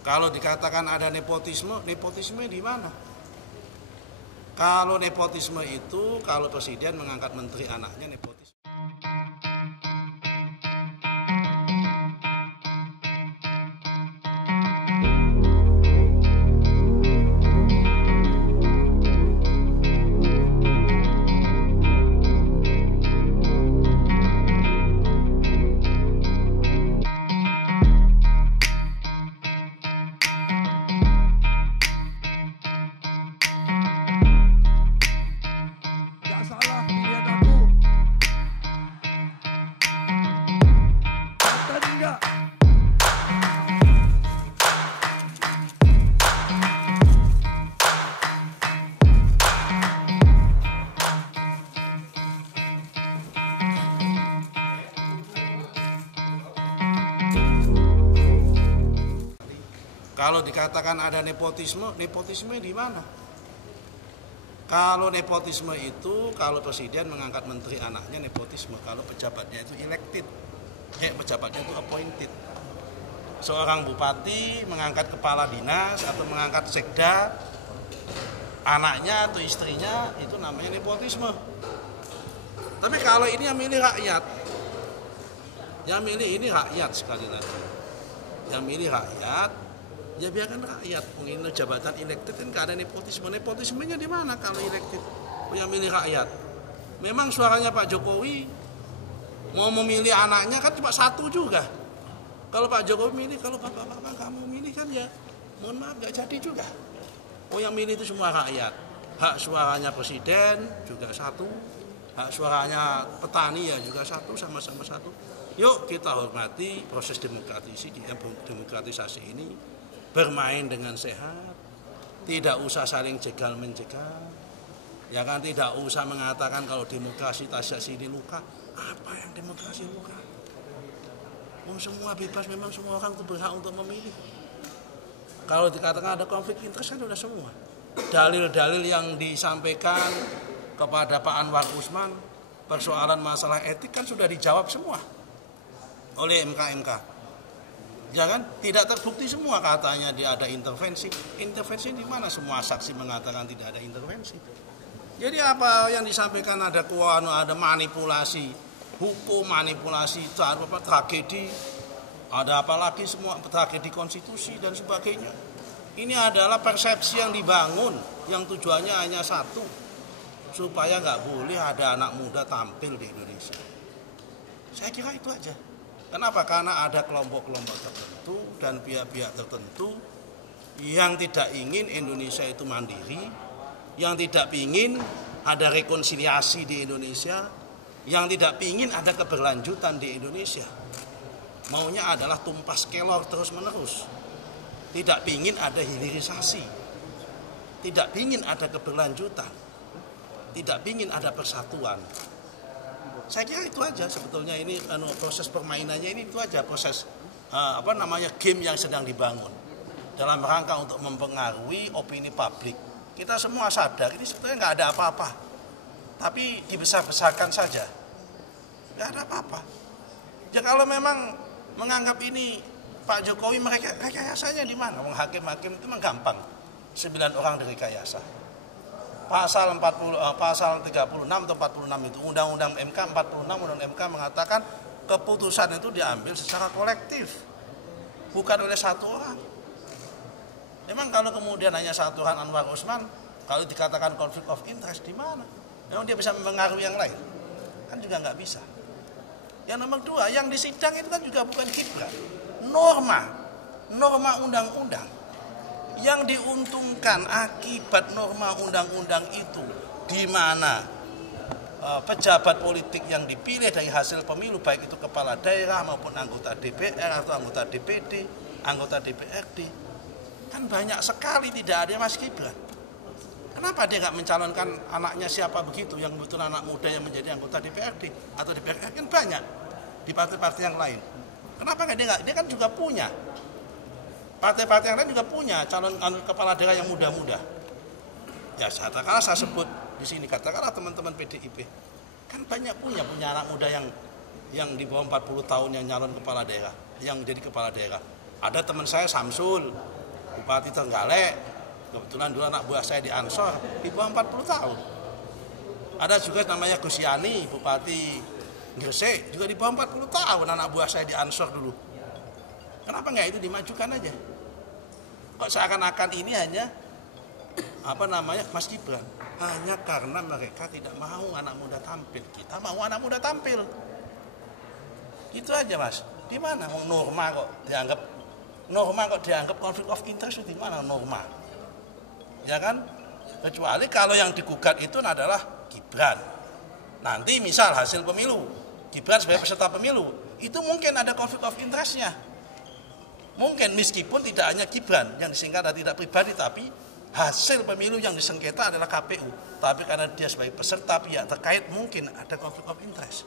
Kalau dikatakan ada nepotisme, nepotisme di mana? Kalau nepotisme itu, kalau presiden mengangkat menteri anaknya nepotisme. Kalau dikatakan ada nepotisme, nepotisme di mana? Kalau nepotisme itu, kalau presiden mengangkat menteri anaknya nepotisme. Kalau pejabatnya itu elected, pejabatnya itu appointed. Seorang bupati mengangkat kepala dinas atau mengangkat sekda, anaknya atau istrinya, itu namanya nepotisme. Tapi kalau ini yang milih rakyat, yang milih ini rakyat sekali lagi. Yang milih rakyat, ya biarkan rakyat menginginkan jabatan elected, kan gak ada nepotisme. Nepotismenya di mana kalau elected? Yang milih rakyat. Memang suaranya Pak Jokowi mau memilih anaknya kan cuma satu juga. Kalau Pak Jokowi milih, kalau bapak-bapak kamu milih kan ya mohon maaf gak jadi juga. Yang milih itu semua rakyat. Hak suaranya presiden juga satu, hak suaranya petani ya juga satu, sama-sama satu. Yuk kita hormati proses demokratisasi ini. Bermain dengan sehat, tidak usah saling jegal-menjegal, ya kan, tidak usah mengatakan kalau demokrasi tasya sini luka. Apa yang demokrasi luka? Semua bebas, memang semua orang itu berhak untuk memilih. Kalau dikatakan ada konflik interest kan sudah semua. Dalil-dalil yang disampaikan kepada Pak Anwar Usman, persoalan masalah etik kan sudah dijawab semua oleh MK. Ya kan, tidak terbukti semua katanya dia ada intervensi. Intervensi di mana? Semua saksi mengatakan tidak ada intervensi. Jadi apa yang disampaikan ada manipulasi hukum, manipulasi tragedi, ada apalagi semua tragedi konstitusi dan sebagainya. Ini adalah persepsi yang dibangun, yang tujuannya hanya satu, supaya nggak boleh ada anak muda tampil di Indonesia. Saya kira itu aja. Kenapa? Karena ada kelompok-kelompok tertentu dan pihak-pihak tertentu yang tidak ingin Indonesia itu mandiri, yang tidak ingin ada rekonsiliasi di Indonesia, yang tidak ingin ada keberlanjutan di Indonesia. Maunya adalah tumpas kelor terus-menerus. Tidak ingin ada hilirisasi, tidak ingin ada keberlanjutan, tidak ingin ada persatuan. Saya kira itu aja sebetulnya, ini proses permainannya ini itu aja, proses game yang sedang dibangun dalam rangka untuk mempengaruhi opini publik. Kita semua sadar ini sebetulnya nggak ada apa-apa, tapi dibesar-besarkan saja, nggak ada apa-apa. Ya kalau memang menganggap ini Pak Jokowi rekayasanya di mana? Hakim-hakim itu memang gampang, 9 orang direkayasa. Pasal 36 atau 46 itu Undang-Undang MK 46, Undang-Undang MK mengatakan keputusan itu diambil secara kolektif, bukan oleh satu orang. Memang kalau kemudian hanya satu orang Anwar Usman, kalau dikatakan konflik of interest di mana? Memang dia bisa mempengaruhi yang lain? Kan juga nggak bisa. Yang nomor 2, yang di sidang itu kan juga bukan Gibran. Norma undang-undang. Yang diuntungkan akibat norma undang-undang itu, di mana pejabat politik yang dipilih dari hasil pemilu, baik itu kepala daerah maupun anggota DPR atau anggota DPD, anggota DPRD, kan banyak sekali tidak ada Mas Gibran. Kenapa dia nggak mencalonkan anaknya siapa begitu, yang betul anak muda yang menjadi anggota DPRD atau DPR? Kan banyak di partai-partai yang lain. Kenapa nggak dia kan juga punya. Partai-partai yang lain juga punya calon kepala daerah yang muda-muda. Ya katakanlah saya sebut di sini, katakanlah teman-teman PDIP. Kan banyak punya anak muda yang di bawah 40 tahun yang nyalon kepala daerah, yang jadi kepala daerah. Ada teman saya Samsul, Bupati Trenggalek, kebetulan dulu anak buah saya di Ansor, di bawah 40 tahun. Ada juga namanya Gus Yani, Bupati Gresik, juga di bawah 40 tahun anak buah saya di Ansor dulu. Kenapa nggak itu dimajukan aja? Kok seakan-akan ini hanya Mas Gibran? Hanya karena mereka tidak mau anak muda tampil. Kita mau anak muda tampil. Itu aja Mas. Di mana norma kok dianggap konflik of interest, di mana norma? Ya kan? Kecuali kalau yang digugat itu adalah Gibran. Nanti misal hasil pemilu, Gibran sebagai peserta pemilu, itu mungkin ada konflik of interest-nya. Mungkin meskipun tidak hanya Gibran yang disingkat dan tidak pribadi, tapi hasil pemilu yang disengketa adalah KPU. Tapi karena dia sebagai peserta pihak terkait mungkin ada konflik of interest.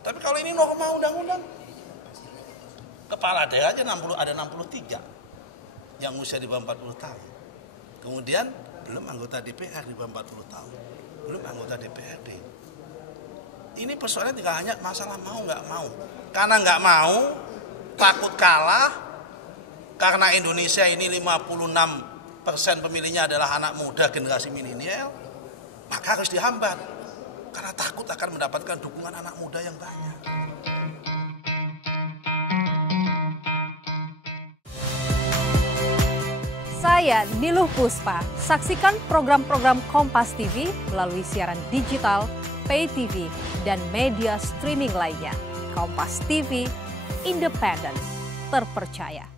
Tapi kalau ini norma undang-undang, kepala daerah aja ada 63 yang usia di bawah 40 tahun. Kemudian belum anggota DPR di bawah 40 tahun. Belum anggota DPRD. Ini persoalannya tidak hanya masalah mau nggak mau. Karena nggak mau, takut kalah, karena Indonesia ini 56% pemilihnya adalah anak muda generasi milenial, maka harus dihambat. Karena takut akan mendapatkan dukungan anak muda yang banyak. Saya Niluh Puspa. Saksikan program-program Kompas TV melalui siaran digital, pay TV, dan media streaming lainnya. Kompas TV, independen, terpercaya.